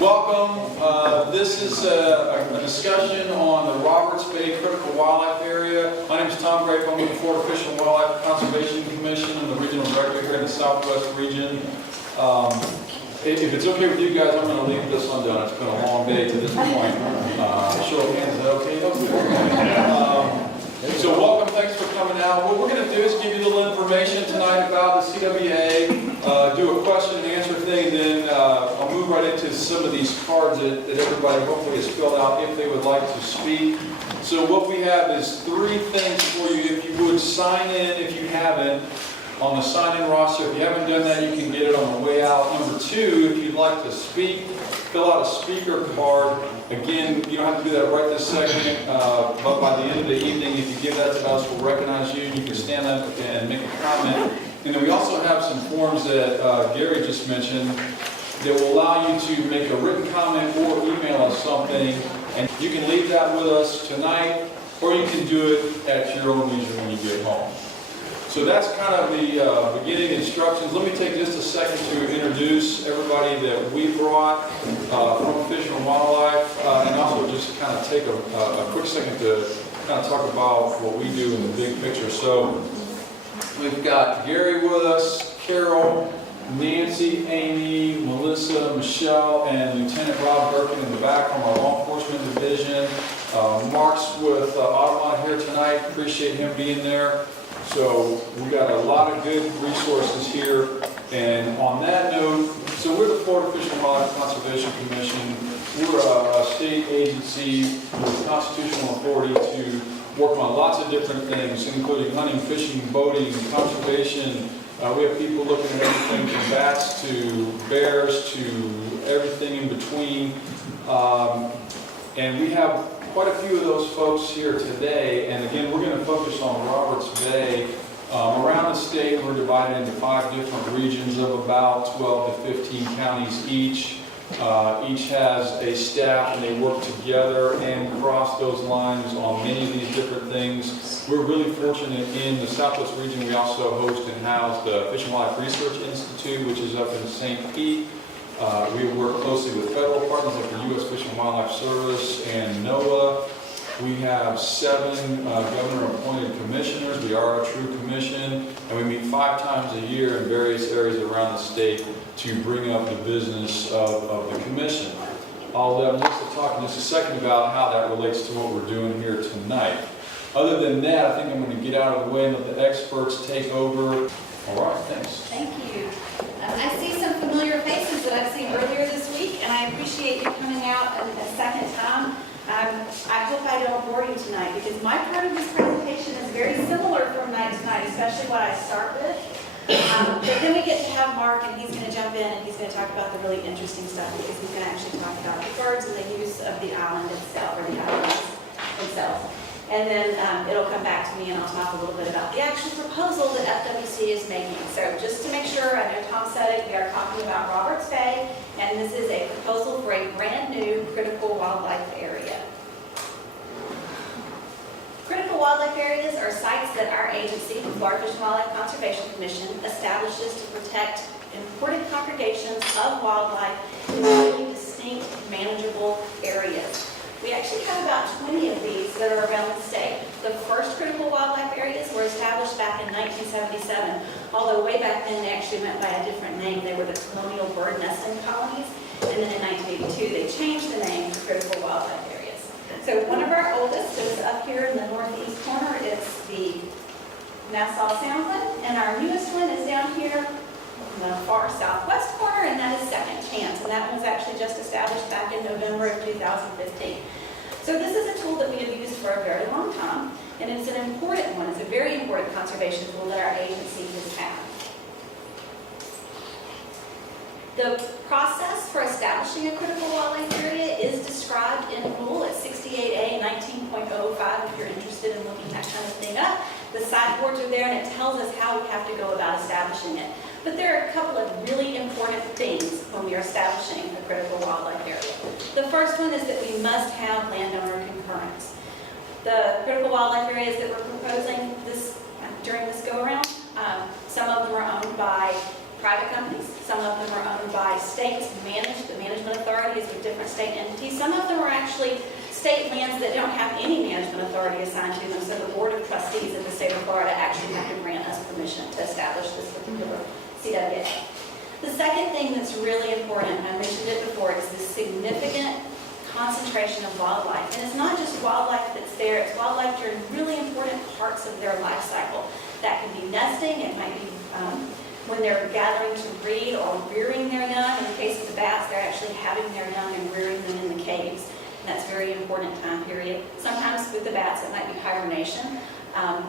Welcome. This is a discussion on the Roberts Bay Critical Wildlife Area. My name is Tom Grape. I'm with the Florida Fish and Wildlife Conservation Commission and the Regional Director here in the Southwest region. If it's okay with you guys, I'm going to leave this undone. It's been a long day to this point. Show of hands, is that okay? So welcome, thanks for coming out. What we're going to do is give you a little information tonight about the CWA, do a question and answer thing, and then I'll move right into some of these cards that everybody hopefully has filled out if they would like to speak. So what we have is 3 things for you. If you would sign in, if you haven't, on the sign-in roster. If you haven't done that, you can get it on the way out. Number 2, if you'd like to speak, fill out a speaker card. Again, you don't have to do that right this second, but by the end of the evening, if you give that to us, we'll recognize you. You can stand up and make a comment. And then we also have some forms that Gary just mentioned that will allow you to make a written comment or email us something. And you can leave that with us tonight, or you can do it at your own leisure when you get home. So that's kind of the beginning instructions. Let me take just a second to introduce everybody that we brought from Fish and Wildlife, and also just kind of take a quick second to kind of talk about what we do in the big picture. So we've got Gary with us, Carol, Nancy, Amy, Melissa, Michelle, and Lieutenant Rob Birkin in the back from our Law Enforcement Division. Mark's with Audubon here tonight. Appreciate him being there. So we got a lot of good resources here. And on that note, so we're the Florida Fish and Wildlife Conservation Commission. We're a state agency with constitutional authority to work on lots of different things, including hunting, fishing, boating, conservation. We have people looking at everything from bats to bears to everything in between. And we have quite a few of those folks here today, and again, we're going to focus on Roberts Bay. Around the state, we're divided into 5 different regions of about 12 to 15 counties each. Each has a staff, and they work together and cross those lines on many of these different things. We're really fortunate in the Southwest region. We also host and house the Fish and Wildlife Research Institute, which is up in St. Pete. We work closely with federal partners like the U.S. Fish and Wildlife Service and NOAA. We have 7 governor-appointed commissioners. We are a true commission, and we meet 5 times a year in various areas around the state to bring up the business of the commission. I'll let Melissa talk in just a second about how that relates to what we're doing here tonight. Other than that, I think I'm going to get out of the way and let the experts take over. All right, thanks. Thank you. I see some familiar faces that I've seen earlier this week, and I appreciate you coming out a second time. I hope I don't bore you tonight, because my part of this presentation is very similar from night to night, especially what I start with. But then we get to have Mark, and he's going to jump in, and he's going to talk about the really interesting stuff, because he's going to actually talk about the birds and the use of the island itself, or the islands themselves. And then it'll come back to me, and I'll talk a little bit about the actual proposal that FWC is making. So just to make sure, I know Tom said it, we are talking about Roberts Bay, and this is a proposal for a brand new critical wildlife area. Critical wildlife areas are sites that our agency, the Florida Fish and Wildlife Conservation Commission, establishes to protect important congregations of wildlife in really distinct, manageable areas. We actually have about 20 of these that are around the state. The first critical wildlife areas were established back in 1977, although way back then they actually went by a different name. They were the colonial bird nesting colonies, and then in 1982 they changed the name to critical wildlife areas. So one of our oldest is up here in the northeast corner. It's the Nassau Soundland, and our newest one is down here in the far southwest corner, and that is Second Chance, and that one was actually just established back in November of 2015. So this is a tool that we have used for a very long time, and it's an important one. It's a very important conservation tool that our agency has had. The process for establishing a critical wildlife area is described in rule at 68A 19.05 if you're interested in looking that kind of thing up. The sideboards are there, and it tells us how we have to go about establishing it. But there are a couple of really important things when we are establishing a critical wildlife area. The first one is that we must have landowner concurrence. The critical wildlife areas that we're proposing during this go-around, some of them are owned by private companies. Some of them are owned by states managed. The management authority is with different state entities. Some of them are actually state lands that don't have any management authority assigned to them. So the Board of Trustees of the state of Florida actually have to grant us permission to establish this particular CWA. The second thing that's really important, I mentioned it before, is this significant concentration of wildlife. And it's not just wildlife that's there, it's wildlife during really important parts of their life cycle. That can be nesting, it might be when they're gathering to breed or rearing their young. In the case of the bats, they're actually having their young and rearing them in the caves. And that's a very important time period. Sometimes with the bats, it might be hibernation.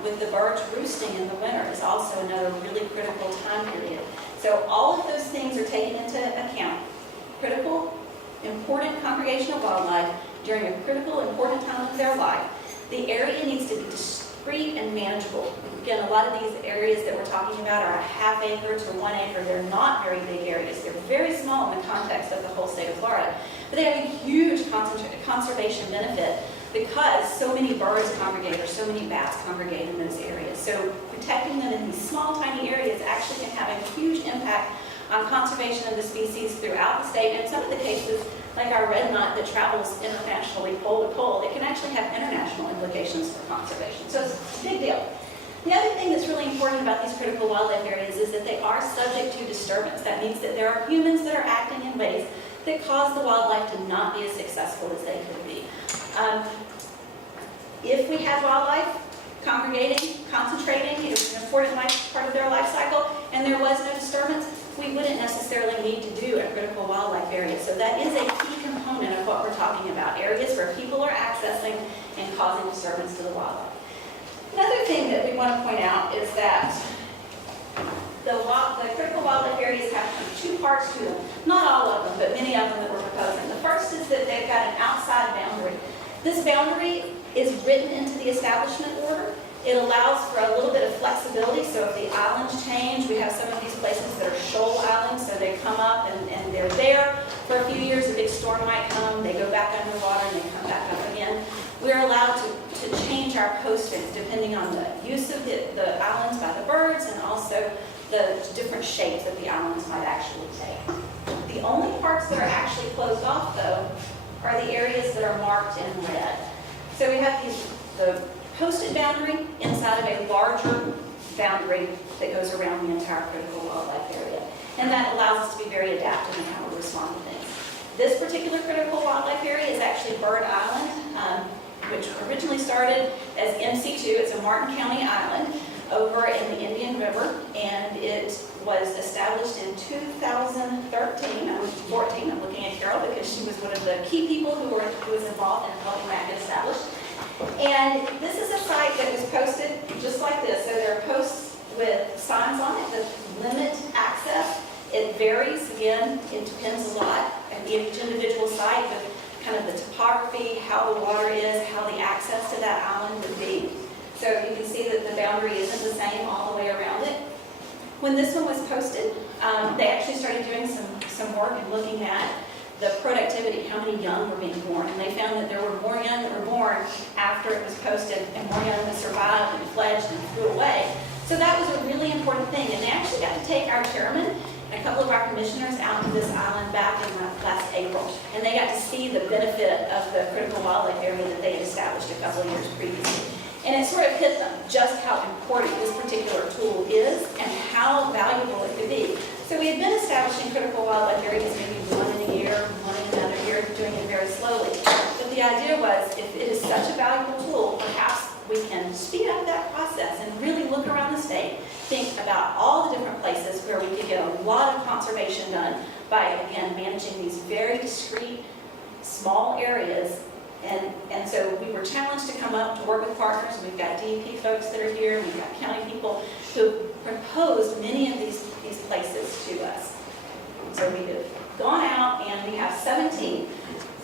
With the birds, roosting in the winter is also another really critical time period. So all of those things are taken into account. Critical, important congregation of wildlife during a critical, important time of their life. The area needs to be discrete and manageable. Again, a lot of these areas that we're talking about are a half acre to 1 acre. They're not very big areas. They're very small in the context of the whole state of Florida. But they have a huge conservation benefit because so many birds congregate or so many bats congregate in those areas. So protecting them in these small, tiny areas actually can have a huge impact on conservation of the species throughout the state. And in some of the cases, like our red knot that travels internationally pole to pole, it can actually have international implications for conservation. So it's a big deal. The other thing that's really important about these critical wildlife areas is that they are subject to disturbance. That means that there are humans that are acting in ways that cause the wildlife to not be as successful as they could be. If we have wildlife congregating, concentrating, it was an important part of their life cycle, and there was no disturbance, we wouldn't necessarily need to do a critical wildlife area. So that is a key component of what we're talking about, areas where people are accessing and causing disturbance to the wildlife. Another thing that we want to point out is that the critical wildlife areas have two parts to them. Not all of them, but many of them that we're proposing. The first is that they've got an outside boundary. This boundary is written into the establishment order. It allows for a little bit of flexibility, so if the islands change, we have some of these places that are shoal islands, so they come up and they're there for a few years, a big storm might come, they go back underwater and they come back up again. We're allowed to change our postings depending on the use of the islands by the birds and also the different shapes that the islands might actually take. The only parts that are actually closed off, though, are the areas that are marked in red. So we have the posted boundary inside of a larger boundary that goes around the entire critical wildlife area. And that allows us to be very adaptive in how we respond to things. This particular critical wildlife area is actually Bird Island, which originally started as MC2. It's a Martin County island over in the Indian River, and it was established in 2013, I was 14, I'm looking at Carol because she was one of the key people who was involved in helping that get established. And this is a site that was posted just like this. So there are posts with signs on it that limit access. It varies, again, it depends a lot on each individual site, but kind of the topography, how the water is, how the access to that island would be. So you can see that the boundary isn't the same all the way around it. When this one was posted, they actually started doing some work and looking at the productivity, how many young were being born. And they found that there were more young that were born after it was posted and more young that survived and fledged and flew away. So that was a really important thing. And they actually got to take our chairman and a couple of our commissioners out to this island back in last April. And they got to see the benefit of the critical wildlife area that they had established a couple of years previously. And it sort of hit them just how important this particular tool is and how valuable it could be. So we had been establishing critical wildlife areas maybe one in a year, one in another year, doing it very slowly. But the idea was, if it is such a valuable tool, perhaps we can speed up that process and really look around the state, think about all the different places where we could get a lot of conservation done by, again, managing these very discrete, small areas. And so we were challenged to come up to work with partners. We've got DEP folks that are here. We've got county people who proposed many of these places to us. So we have gone out and we have 17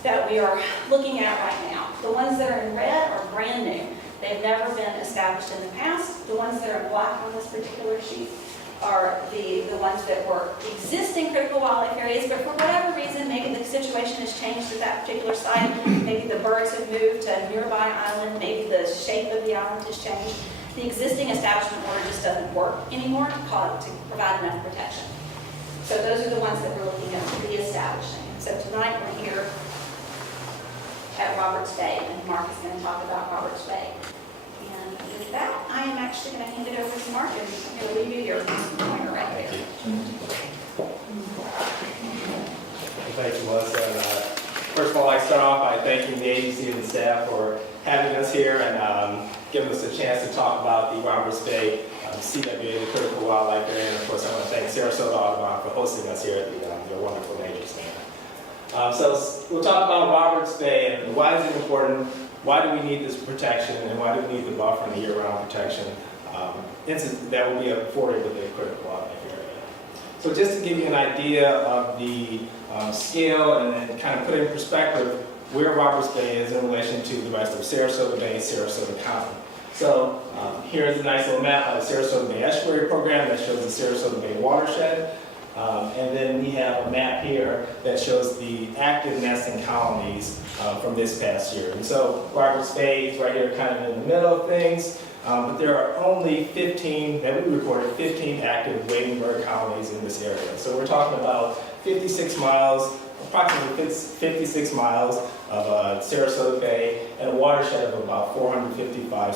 that we are looking at right now. The ones that are in red are brand new. They've never been established in the past. The ones that are in black on this particular sheet are the ones that were existing critical wildlife areas, but for whatever reason, maybe the situation has changed at that particular site. Maybe the birds have moved to a nearby island. Maybe the shape of the island has changed. The existing establishment order just doesn't work anymore to provide enough protection. So tonight we're here at Roberts Bay, and Mark is going to talk about Roberts Bay. And with that, I am actually going to hand it over to Mark, and I'm going to leave you your pointer right there. Thank you, Melissa. And, first of all, I'd like to start off by thanking the agency and the staff for having us here and giving us a chance to talk about the Roberts Bay CWA, the Critical Wildlife Area. And of course, I want to thank Sarasota Audubon for hosting us here at their wonderful nature center. So we'll talk about Roberts Bay and why is it important, why do we need this protection, and why do we need the buffer and the year-round protection that will be afforded with the Critical Wildlife Area. So just to give you an idea of the scale and then kind of put in perspective where Roberts Bay is in relation to the rest of Sarasota Bay, Sarasota County. So here's a nice little map by the Sarasota Bay Estuary Program that shows the Sarasota Bay watershed. And then we have a map here that shows the active nesting colonies from this past year. And so Roberts Bay is right here kind of in the middle of things. But there are only 15, that we recorded 15 active wading bird colonies in this area. So we're talking about 56 miles, approximately 56 miles of Sarasota Bay and a watershed of about 455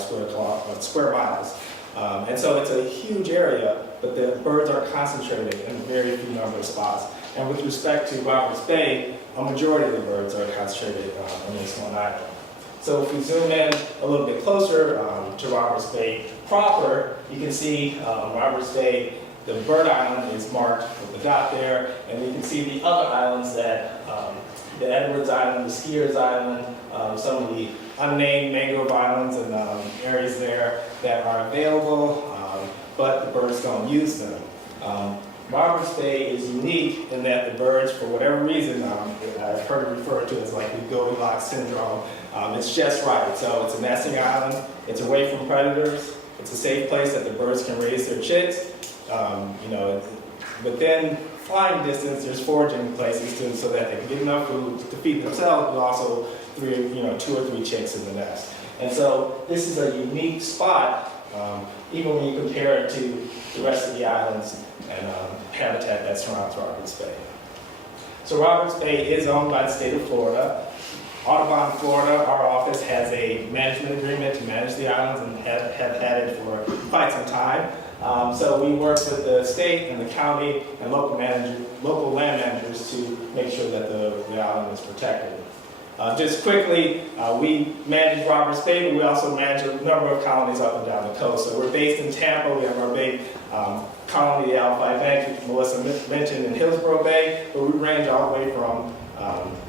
square miles. And so it's a huge area, but the birds are concentrated in a very few number of spots. And with respect to Roberts Bay, a majority of the birds are concentrated on this one island. So if we zoom in a little bit closer to Roberts Bay proper, you can see Roberts Bay, the bird island is marked with the dot there, and you can see the other islands that, the Edwards Island, the Skiers Island, some of the unnamed mangrove islands and areas there that are available, but the birds don't use them. Roberts Bay is unique in that the birds, for whatever reason, I've heard it referred to as like the Goldilocks syndrome. It's just right. So it's a nesting island, it's away from predators, it's a safe place that the birds can raise their chicks. Within flying distance, there's foraging places too, so that they can get enough food to feed themselves, but also 2 or 3 chicks in the nest. And so this is a unique spot, even when you compare it to the rest of the islands and habitat that surrounds Roberts Bay. So Roberts Bay is owned by the state of Florida. Audubon, Florida, our office has a management agreement to manage the islands and have had it for quite some time. So we work with the state and the county and local land managers to make sure that the island is protected. Just quickly, we manage Roberts Bay, but we also manage a number of colonies up and down the coast. So we're based in Tampa. We have our big colony, the Alpine Bank, which Melissa mentioned, in Hillsborough Bay, but we range all the way from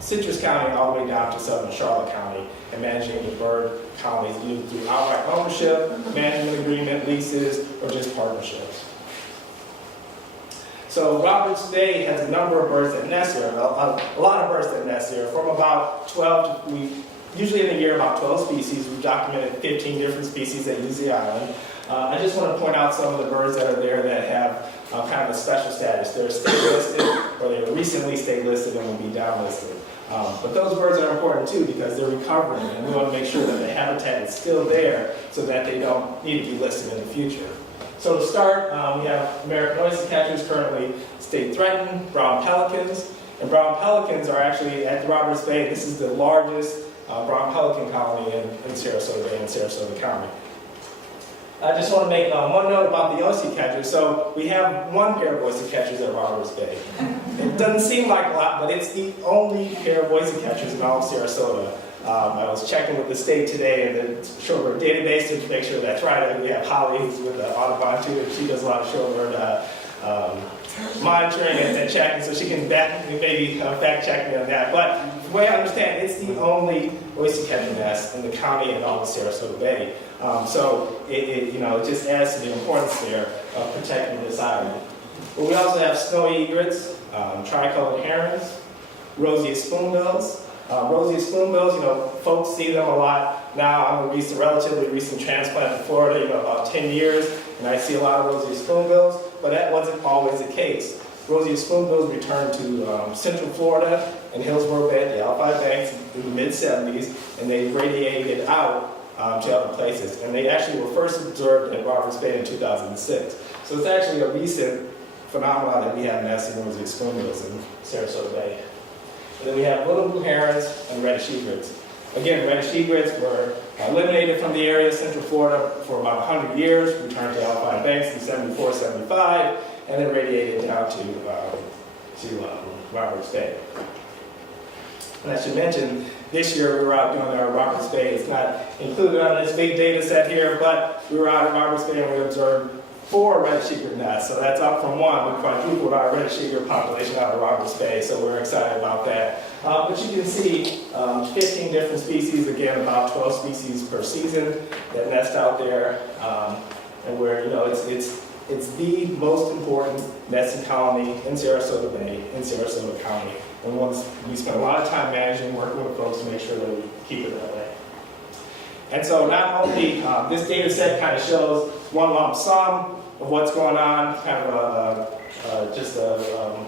Citrus County all the way down to southern Charlotte County, and managing the bird colonies either through outright ownership, management agreement, leases, or just partnerships. So Roberts Bay has a number of birds that nest here, a lot of birds that nest here, from about 12 to, usually in a year, about 12 species. We've documented 15 different species that use the island. I just want to point out some of the birds that are there that have kind of a special status. They're state listed, or they were recently state listed and will be down listed. But those birds are important too because they're recovering, and we want to make sure that the habitat is still there so that they don't need to be listed in the future. So to start, we have American oyster catchers, currently state threatened, brown pelicans. And brown pelicans are actually at Roberts Bay. This is the largest brown pelican colony in Sarasota Bay and Sarasota County. I just want to make one note about the oyster catchers. So we have one pair of oyster catchers at Roberts Bay. It doesn't seem like a lot, but it's the only pair of oyster catchers in all of Sarasota. I was checking with the state today and the shorebird database to make sure that's right. We have Holly, who's with the Audubon too, and she does a lot of shorebird monitoring and checking, so she can maybe fact check me on that. But the way I understand, it's the only oyster catcher nest in the county and all of Sarasota Bay. So it just adds to the importance there of protecting this island. But we also have snowy egrets, tricolored herons, roseate spoonbills. Roseate spoonbills, folks see them a lot now. I'm a relatively recent transplant in Florida, about 10 years, and I see a lot of roseate spoonbills, but that wasn't always the case. Roseate spoonbills returned to Central Florida and Hillsborough Bay, the Alpine Banks, in the mid-70s, and they radiated out to other places. And they actually were first observed at Roberts Bay in 2006. So it's actually a recent phenomenon that we have nesting roseate spoonbills in Sarasota Bay. And then we have little blue herons and reddish egrets. Again, reddish egrets were eliminated from the area of Central Florida for about 100 years, returned to Alpine Banks in 74, 75, and then radiated down to Roberts Bay. And I should mention, this year we were out doing our Roberts Bay. It's not included on this big data set here, but we were out at Roberts Bay and we observed 4 reddish egret nests. So that's up from 1. We quadrupled our reddish egret population out of Roberts Bay, so we're excited about that. But you can see 15 different species, again about 12 species per season that nest out there. And where, you know, it's the most important nesting colony in Sarasota Bay, in Sarasota County. And we spend a lot of time managing, working with folks to make sure that we keep it that way. And so not only this data set kind of shows one lump sum of what's going on, kind of just a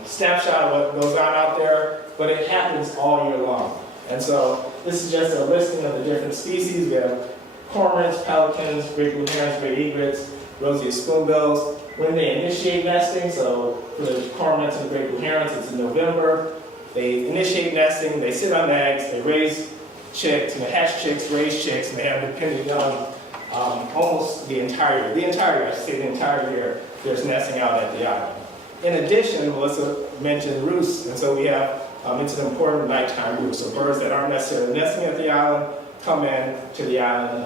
snapshot of what goes on out there, but it happens all year long. And so this is just a listing of the different species. We have cormorants, pelicans, great blue herons, great egrets, roseate spoonbills. When they initiate nesting, so for the cormorants and the great blue herons, it's in November. They initiate nesting, they sit on eggs, they raise chicks, and they hatch chicks, raise chicks, and they have dependent young almost the entire year, I should say the entire year, there's nesting out at the island. In addition, Melissa mentioned roosts, and so we have, it's an important nighttime roost. So birds that aren't necessarily nesting at the island come in to the island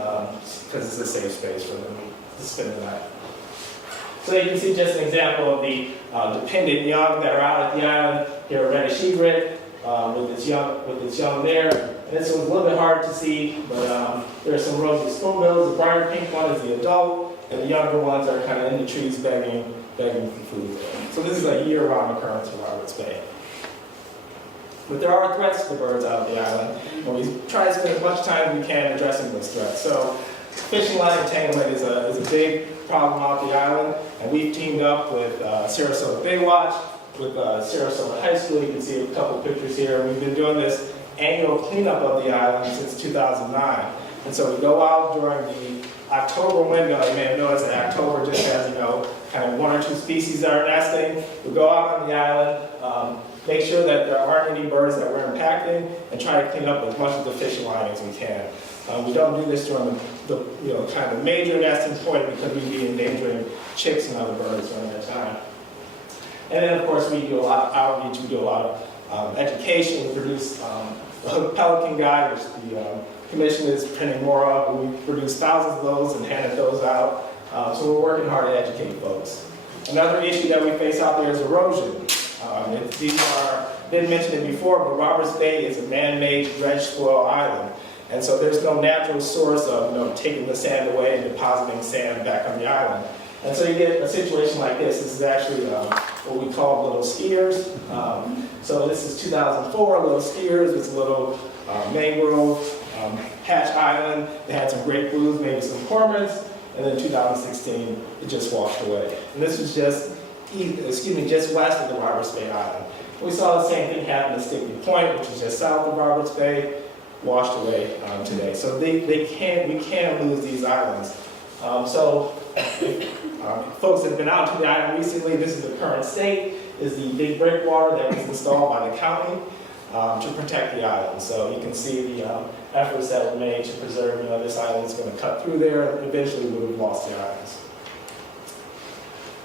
because it's a safe space for them to spend the night. So you can see just an example of the dependent young that are out at the island. Here, a reddish egret with its young there. And this one's a little bit hard to see, but there are some rosy spoonbills. The brighter pink one is the adult, and the younger ones are kind of in the trees begging for food. So this is a year-round occurrence in Roberts Bay. But there are threats to the birds out of the island, and we try to spend as much time as we can addressing those threats. So fishing line entanglement is a big problem out the island, and we've teamed up with Sarasota Bay Watch, with Sarasota High School. You can see a couple pictures here. We've been doing this annual cleanup of the island since 2009. And so we go out during the October window. You may have noticed that October just has, you know, kind of 1 or 2 species that are nesting. We go out on the island, make sure that there aren't any birds that we're impacting, and try to clean up as much of the fishing line as we can. We don't do this during the kind of major nesting point because we'd be endangering chicks and other birds during that time. And then, of course, we do a lot of outreach. We do a lot of education. We produce a pelican guide, which the commission is printing more of. We produce thousands of those and handed those out. So we're working hard to educate folks. Another issue that we face out there is erosion. Didn't mention it before, but Roberts Bay is a man-made dredge spoil island. And so there's no natural source of taking the sand away and depositing sand back on the island. And so you get a situation like this. This is actually what we call little skiers. So this is 2004, little skiers. It's a little mangrove hatch island. They had some great blues, maybe some cormorants. And then in 2016, it just washed away. And this was just west of the Roberts Bay Island. We saw the same thing happen at Stickney Point, which is just south of Roberts Bay, washed away today. So we can lose these islands. Folks that have been out to the island recently, this is the current state, is the big breakwater that was installed by the county to protect the island. So you can see the efforts that were made to preserve, this island is going to cut through there and eventually we would have lost the islands.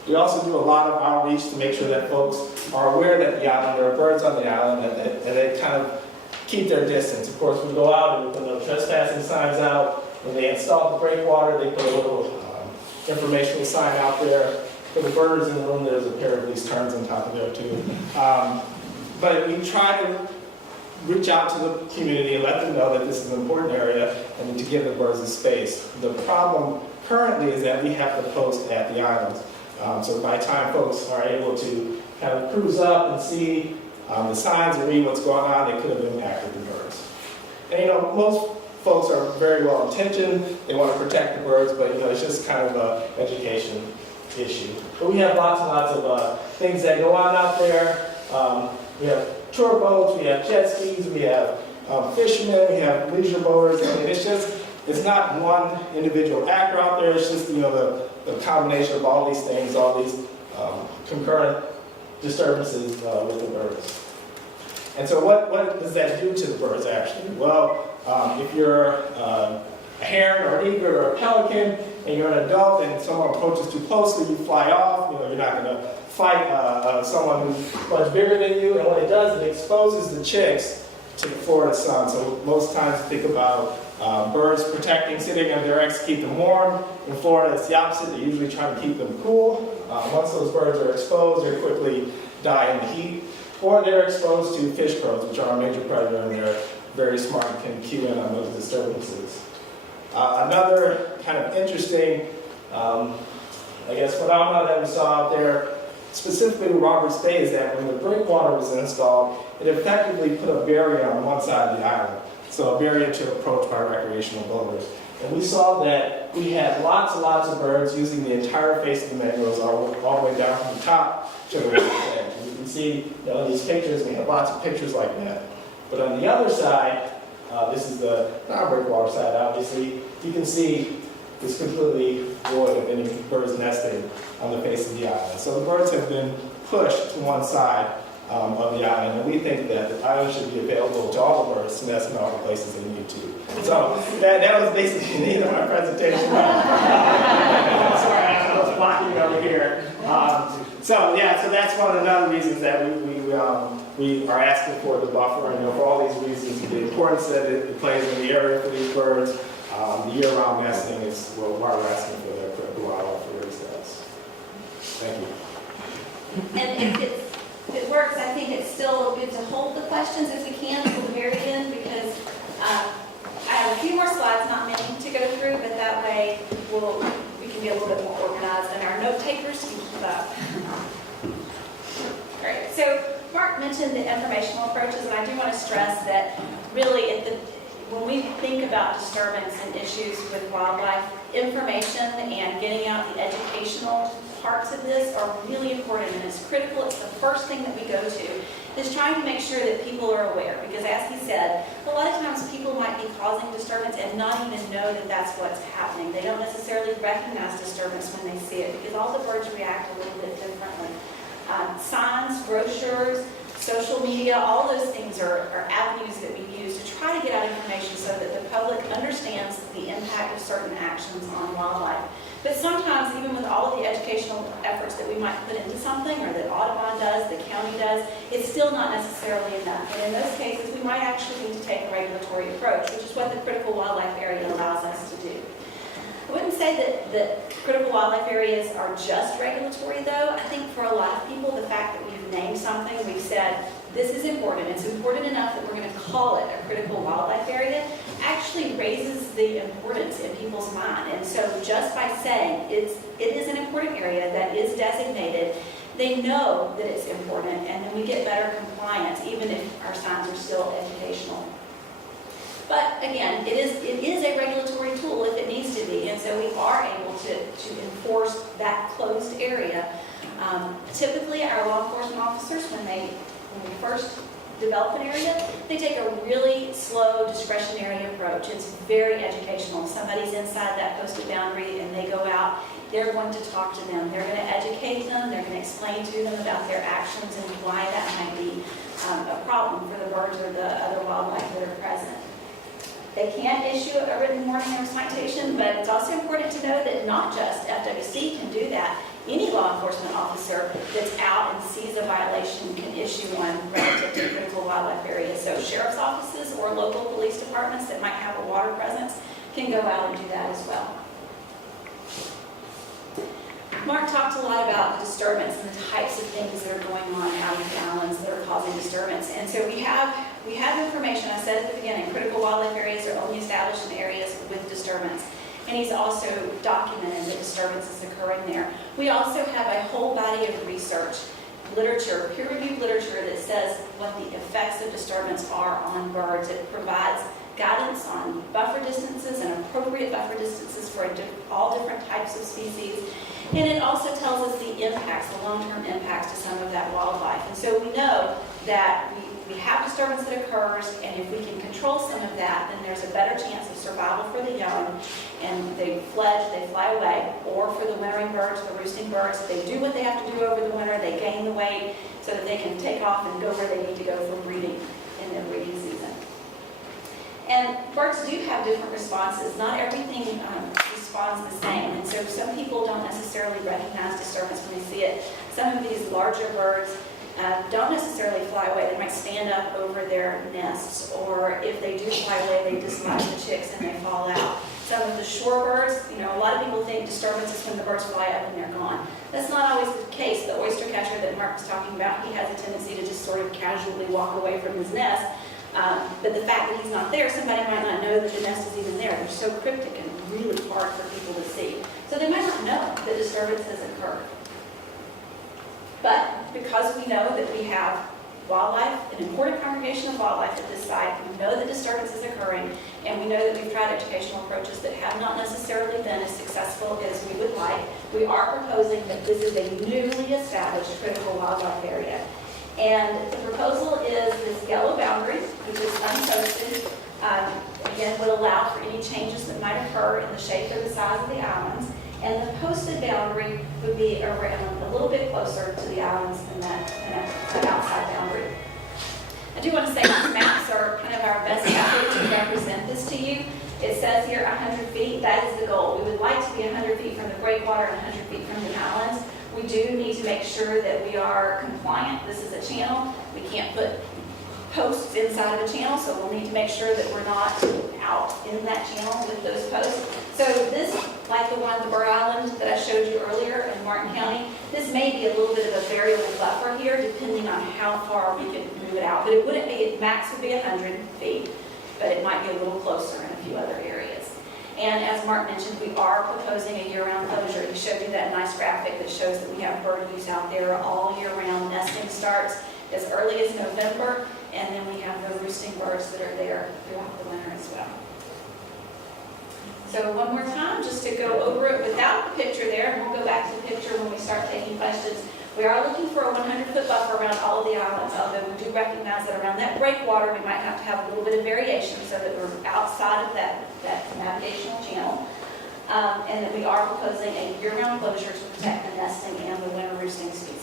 We also do a lot of outreach to make sure that folks are aware that the island, there are birds on the island, and they kind of keep their distance. Of course, we go out and we put little trespassing signs out. When they install the breakwater, they put a little informational sign out there. For the birds in the room, there's a pair of these terns on top of there too. But we try to reach out to the community and let them know that this is an important area and to give the birds a space. The problem currently is that we have to post at the islands. So by the time folks are able to kind of cruise up and see the signs and read what's going on, they could have impacted the birds. And most folks are very well intentioned. They want to protect the birds, but it's just kind of an education issue. But we have lots and lots of things that go on out there. We have tour boats, we have jet skis, we have fishermen, we have leisure boaters. I mean, it's not one individual actor out there. It's just the combination of all these things, all these concurrent disturbances with the birds. And so what does that do to the birds actually? Well, if you're a heron or an egret or a pelican and you're an adult and someone approaches too closely, you fly off. You know, you're not going to fight someone who's much bigger than you. And what it does, it exposes the chicks to the Florida sun. So most times think about birds protecting, sitting on their eggs to keep them warm. In Florida, it's the opposite. They're usually trying to keep them cool. Once those birds are exposed, they quickly die in the heat. Or they're exposed to fish crows, which are a major predator, and they're very smart and can cue in on those disturbances. Another kind of interesting, I guess, phenomenon that we saw out there, specifically with Roberts Bay, is that when the breakwater was installed, it effectively put a barrier on one side of the island. So a barrier to approach by recreational boaters. And we saw that we had lots and lots of birds using the entire face of the mangroves all the way down from the top to the water's edge. And you can see, you know, in these pictures, we have lots of pictures like that. But on the other side, this is the non-breakwater side, obviously, you can see it's completely void of any birds nesting on the face of the island. So the birds have been pushed to one side of the island, and we think that the island should be available to all the birds to nest in all the places they need to. So that was basically the end of my presentation. Sorry, I was blocking over here. So that's one of the other reasons that we are asking for the buffer, and for all these reasons, the importance that it plays in the area for these birds, the year-round nesting is why we're asking for the critical wildlife area status. Thank you. And if it works, I think it's still good to hold the questions if we can till the very end, because I have a few more slides, not many, to go through, but that way we can be a little bit more organized and our note takers can keep up. All right, so Mark mentioned the informational approaches, and I do want to stress that really when we think about disturbance and issues with wildlife, information and getting out the educational parts of this are really important, and it's critical. It's the first thing that we go to, is trying to make sure that people are aware, because as he said, a lot of times people might be causing disturbance and not even know that that's what's happening. They don't necessarily recognize disturbance when they see it, because all the birds react a little bit differently. Signs, brochures, social media, all those things are avenues that we use to try to get out information so that the public understands the impact of certain actions on wildlife. But sometimes, even with all of the educational efforts that we might put into something, or that Audubon does, the county does, it's still not necessarily enough. And in those cases, we might actually need to take a regulatory approach, which is what the critical wildlife area allows us to do. I wouldn't say that critical wildlife areas are just regulatory, though. I think for a lot of people, the fact that we've named something, we've said, this is important, it's important enough that we're going to call it a critical wildlife area, actually raises the importance in people's mind. And so just by saying it is an important area that is designated, they know that it's important, and then we get better compliance, even if our signs are still educational. But again, it is a regulatory tool if it needs to be, and so we are able to enforce that closed area. Typically, our law enforcement officers, when we first develop an area, they take a really slow, discretionary approach. It's very educational. If somebody's inside that posted boundary and they go out, they're going to talk to them. They're going to educate them. They're going to explain to them about their actions and why that might be a problem for the birds or the other wildlife that are present. They can issue a written warning or citation, but it's also important to know that not just FWC can do that. Any law enforcement officer that's out and sees a violation can issue one relative to critical wildlife areas. So sheriff's offices or local police departments that might have a water presence can go out and do that as well. Mark talked a lot about the disturbance and the types of things that are going on out of the islands that are causing disturbance. And so we have information. I said at the beginning, critical wildlife areas are only established in areas with disturbance. And he's also documented the disturbances occurring there. We also have a whole body of research, literature, peer-reviewed literature that says what the effects of disturbance are on birds. It provides guidance on buffer distances and appropriate buffer distances for all different types of species. And it also tells us the impacts, the long-term impacts to some of that wildlife. And so we know that we have disturbance that occurs, and if we can control some of that, then there's a better chance of survival for the young, and they fledge, they fly away. Or for the wintering birds, the roosting birds, they do what they have to do over the winter, they gain the weight so that they can take off and go where they need to go for breeding in their breeding season. And birds do have different responses. Not everything responds the same, and so some people don't necessarily recognize disturbance when they see it. Some of these larger birds don't necessarily fly away. They might stand up over their nests, or if they do fly away, they dislodge the chicks and they fall out. Some of the shore birds, a lot of people think disturbance is when the birds fly up and they're gone. That's not always the case. The oyster catcher that Mark was talking about, he has a tendency to just sort of casually walk away from his nest. But the fact that he's not there, somebody might not know that the nest is even there. They're so cryptic and really hard for people to see. So they might not know that disturbance has occurred. But because we know that we have wildlife, an important congregation of wildlife at this site, we know that disturbance is occurring, and we know that we've tried educational approaches that have not necessarily been as successful as we would like, we are proposing that this is a newly established critical wildlife area. And the proposal is this yellow boundary, which is unposted, again, would allow for any changes that might occur in the shape or the size of the islands. And the posted boundary would be around a little bit closer to the islands than that outside boundary. I do want to say these maps are kind of our best effort to represent this to you. It says here 100 feet. That is the goal. We would like to be 100 feet from the breakwater and 100 feet from the islands. We do need to make sure that we are compliant. This is a channel. We can't put posts inside of a channel, so we'll need to make sure that we're not out in that channel with those posts. So this, like the one, the Burr Island that I showed you earlier in Martin County, this may be a little bit of a variable buffer here, depending on how far we can move it out. But it wouldn't be, max would be 100 feet, but it might be a little closer in a few other areas. And as Mark mentioned, we are proposing a year-round closure. He showed you that nice graphic that shows that we have bird use out there all year round. Nesting starts as early as November, and then we have the roosting birds that are there throughout the winter as well. So one more time, just to go over it without the picture there, and we'll go back to the picture when we start taking questions. We are looking for a 100-foot buffer around all of the islands, although we do recognize that around that breakwater we might have to have a little bit of variation so that we're outside of that navigational channel. And that we are proposing a year-round closure to protect the nesting and the winter roosting species.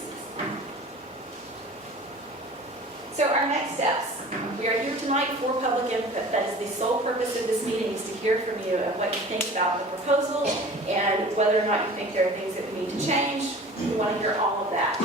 So our next steps. We are here tonight for public input. That is the sole purpose of this meeting, is to hear from you and what you think about the proposal and whether or not you think there are things that we need to change. We want to hear all of that.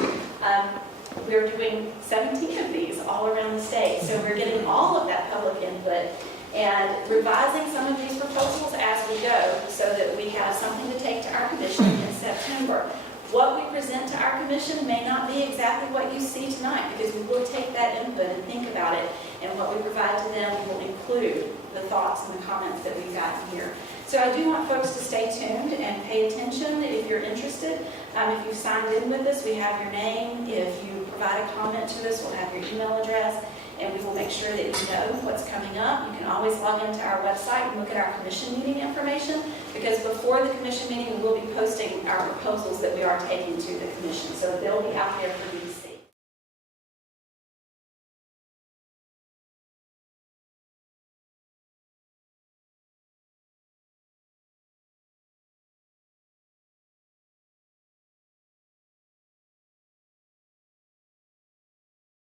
We're doing 17 of these all around the state, so we're getting all of that public input and revising some of these proposals as we go so that we have something to take to our commission in September. What we present to our commission may not be exactly what you see tonight, because we will take that input and think about it, and what we provide to them will include the thoughts and the comments that we've got here. So I do want folks to stay tuned and pay attention if you're interested. If you've signed in with us, we have your name. If you provide a comment to us, we'll have your email address, and we will make sure that you know what's coming up. You can always log into our website and look at our commission meeting information, because before the commission meeting, we will be posting our proposals that we are taking to the commission. So they'll be out there for you to see.